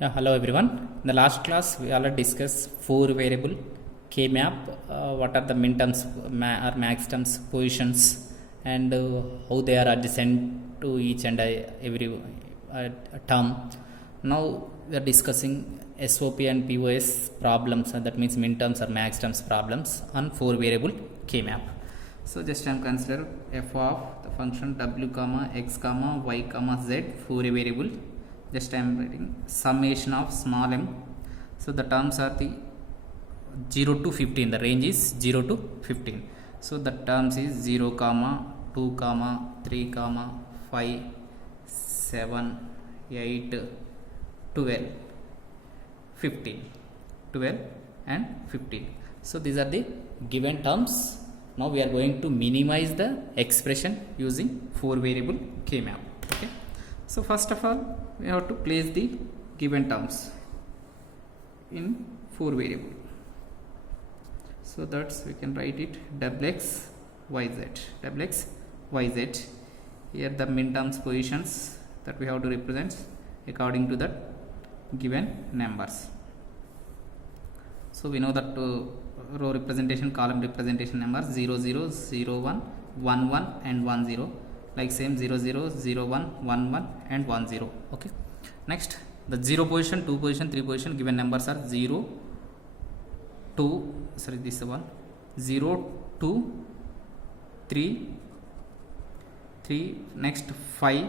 Yeah, hello everyone. In the last class, we already discussed four variable K map. What are the min terms or max terms, positions, and how they are adjacent to each and every term. Now we are discussing SOP and POS problems, and that means min terms or max terms problems on four variable K map. So just I am consider f of the function w comma x comma y comma z for a variable. Just I am writing summation of small m. So the terms are the 0 to 15. The range is 0 to 15. So the terms is 0 comma 2 comma 3 comma 5 7 8 12 15 12 and 15. So these are the given terms. Now we are going to minimize the expression using four variable K map. Okay. So first of all, we have to place the given terms in four variable. So that's we can write it wx yz. Here the min terms positions that we have to represent according to that given numbers. So we know that row representation, column representation numbers 0 0 0 1 1 1 and 1 0. Like same 0 0 0 1 1 1 and 1 0. Okay. Next, the 0 position, 2 position, 3 position given numbers are 0 2 sorry this is one 0 2 3 3. Next 5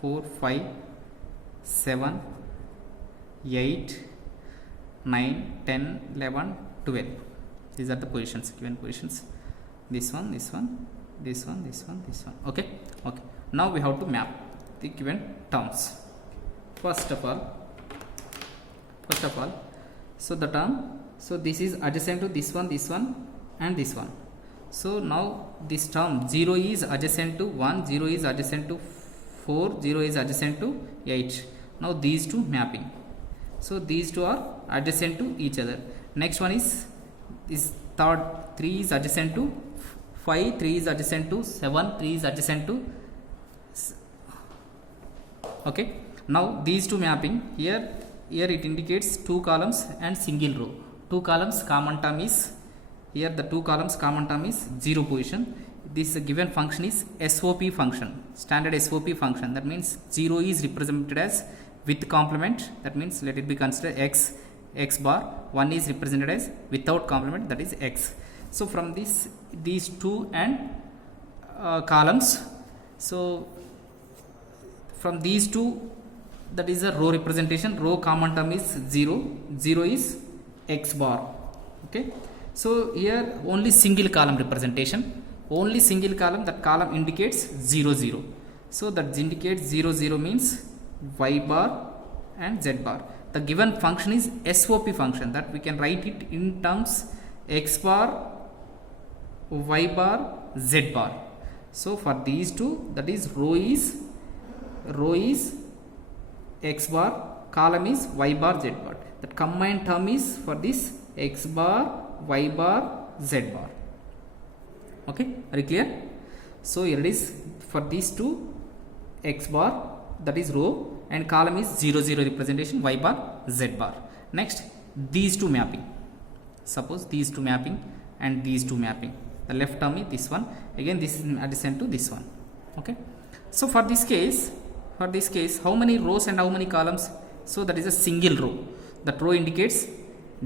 4 5 7 8 9 10 11 12. These are the positions, given positions. This one, this one, this one, this one, this one. Okay. Now we have to map the given terms. First of all, so the term, so this is adjacent to this one, and this one. So now this term 0 is adjacent to 1, 0 is adjacent to 4, 0 is adjacent to 8. Now these two mapping. So these two are adjacent to each other. Next one is this third, 3 is adjacent to 5, 3 is adjacent to 7, 3 is adjacent to. Okay. Now these two mapping here it indicates two columns and single row. Two columns common term is here, the two columns common term is 0 position. This given function is SOP function, standard SOP function. That means 0 is represented as with complement. That means let it be considered x bar. 1 is represented as without complement, that is x. So from these two and columns, so from these two, that is a row representation. Row common term is 0, 0 is x bar. Okay. So here only single column representation, only single column, that column indicates 0 0. So that indicates 0 0 means y bar and z bar. The given function is SOP function, that we can write it in terms x bar, y bar, z bar. So for these two, that is row is x bar, column is y bar, z bar. That combined term is for this x bar, y bar, z bar. Okay, very clear? So here it is for these two, x bar, that is row, and column is 0 0 representation, y bar, z bar. Next, these two mapping. Suppose these two mapping and these two mapping. The left term is this one. Again, this is adjacent to this one. Okay. So for this case, how many rows and how many columns? So that is a single row. That row indicates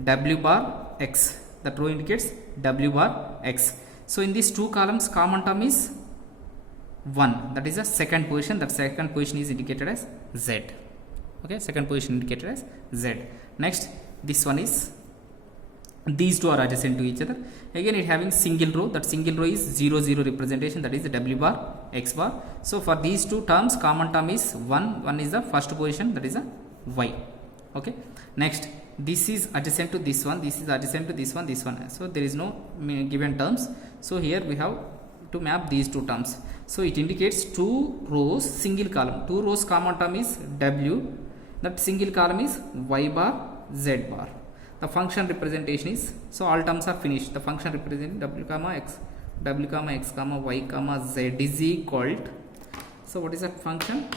w bar x. That row indicates w bar x. So in these two columns, common term is 1. That is a second position. That second position is indicated as z. Okay, second position indicated as z. Next, this one is, these two are adjacent to each other. Again, it having single row. That single row is 0 0 representation, that is the w bar x bar. So for these two terms, common term is 1. 1 is the first position, that is a y. Okay. Next, this is adjacent to this one, this is adjacent to this one. So there is no given terms. So here we have to map these two terms. So it indicates two rows, single column. Two rows common term is w. That single column is y bar, z bar. The function representation is, so all terms are finished. The function representing w comma x comma y comma z is equal to, so what is that function?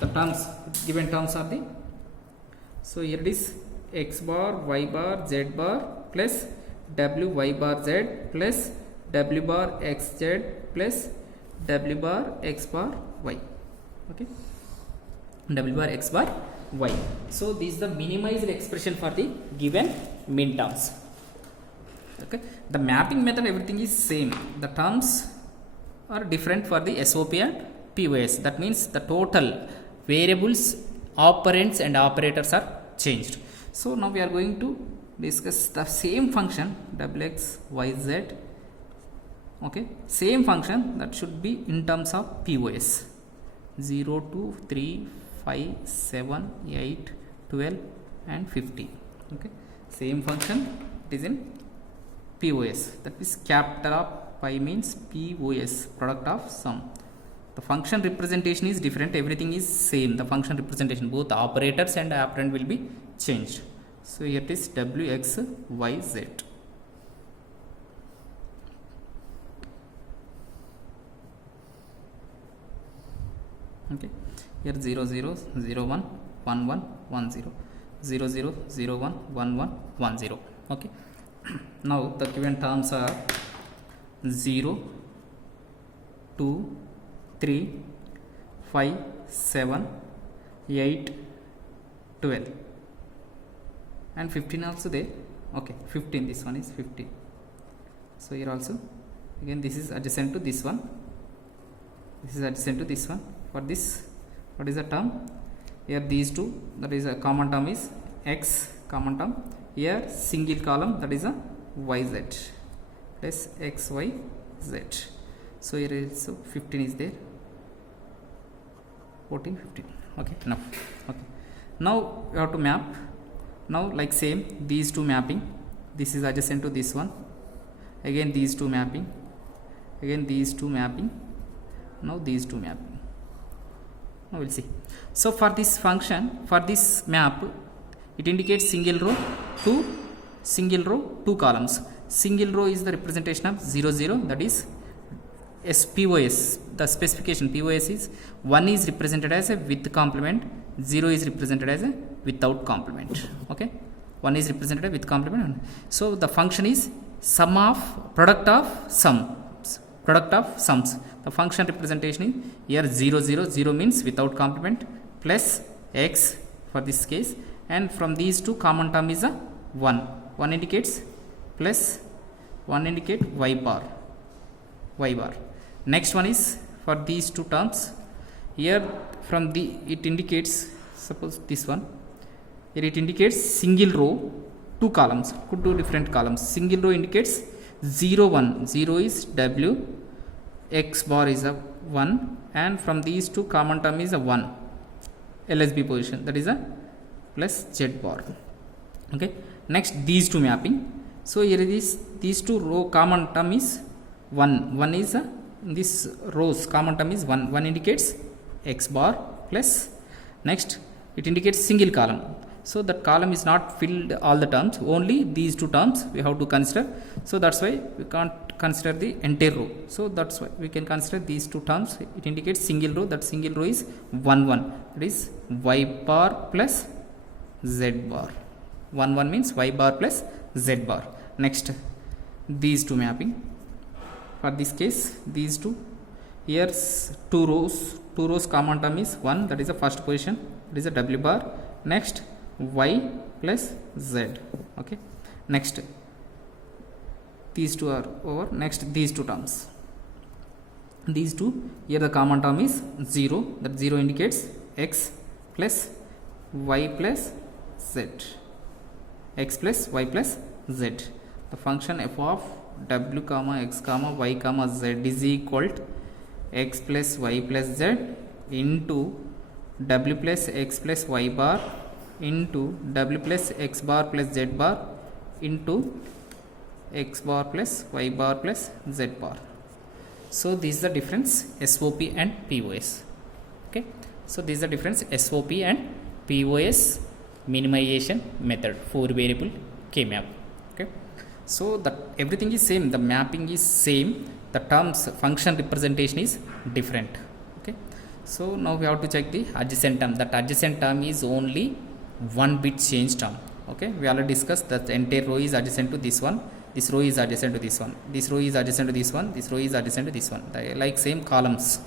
The terms, given terms are the So here it is x bar y bar z bar plus w y bar z plus w bar x z plus w bar x bar y. Okay, w bar x bar y. So this is the minimized expression for the given min terms. Okay, the mapping method, everything is same, the terms are different for the SOP and POS. That means the total variables, operands and operators are changed. So now we are going to discuss the same function wx yz. Okay, same function that should be in terms of POS 0 2 3 5 7 8 12 and 15. Okay, same function it is in POS, that is capital of pi means POS, product of sum. The function representation is different, everything is same, the function representation, both operators and operand will be changed. So here it is wx yz. Okay, here 0 0 0 1 1 1 1 0 0 0 0 1 1 1 1 0. Okay, now the given terms are 0 2 3 5 7 8 12 and 15 also there. Okay, 15, this one is 15. So here also again this is adjacent to this one, this is adjacent to this one. For this, what is the term here? These two, that is a common term is x, common term here, single column, that is a yz plus x y z. So here is, so 15 is there, 14 15. Okay, enough. Okay, now you have to map. Now like same, these two mapping, this is adjacent to this one, again these two mapping, again these two mapping, now these two mapping. Now we'll see. So for this function, for this map, it indicates single row, two columns. Single row is the representation of 0 0, that is POS. The specification POS is 1 is represented as a with complement, 0 is represented as a without complement. Okay, 1 is represented with complement. So the function is sum of product of sums, product of sums. The function representation is here 0 0 0 means without complement plus x for this case, and from these two common term is a 1. 1 indicates plus, 1 indicate y bar, y bar. Next one is for these two terms, here from the it indicates, suppose this one, here it indicates single row, two columns, two different columns. Single row indicates 0 1, 0 is w, x bar is a 1, and from these two common term is a 1, LSB position, that is a plus z bar. Okay, next these two mapping. So here is these two row common term is 1, 1 is a, this rows common term is 1, 1 indicates x bar plus, next it indicates single column. So that column is not filled all the terms, only these two terms we have to consider. So that's why we can't consider the entire row. So that's why we can consider these two terms. It indicates single row, that single row is 1 1, that is y bar plus z bar. 1 1 means y bar plus z bar. Next these two mapping. For this case, these two, here's two rows common term is 1, that is the first position, that is a w bar. Next y plus z. Okay, next these two are over. Next these two terms, these two, here the common term is 0, that 0 indicates x plus y plus z, x plus y plus z. The function f of w comma x comma y comma z is equal to x plus y plus z into w plus x plus y bar into w plus x bar plus z bar into x bar plus y bar plus z bar. So this is the difference SOP and POS. Okay, so this is the difference SOP and POS minimization method, 4 variable K map. Okay, so that everything is same, the mapping is same, the terms function representation is different. Okay, so now we have to check the adjacent term. That adjacent term is only one bit change term. Okay, we already discussed that the entire row is adjacent to this one, this row is adjacent to this one, this row is adjacent to this one, this row is adjacent to this one, like same columns.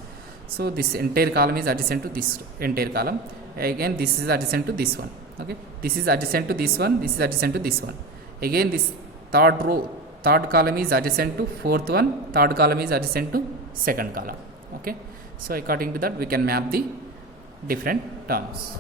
So this entire column is adjacent to this entire column. Again this is adjacent to this one. Okay, this is adjacent to this one, this is adjacent to this one. Again this third row, third column is adjacent to fourth one, third column is adjacent to second column. Okay, so according to that we can map the different terms.